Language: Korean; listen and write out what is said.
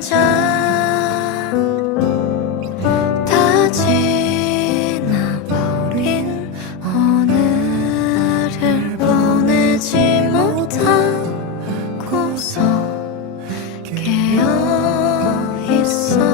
다 지나버린 보내지 어느를 못하고서 깨어 있어.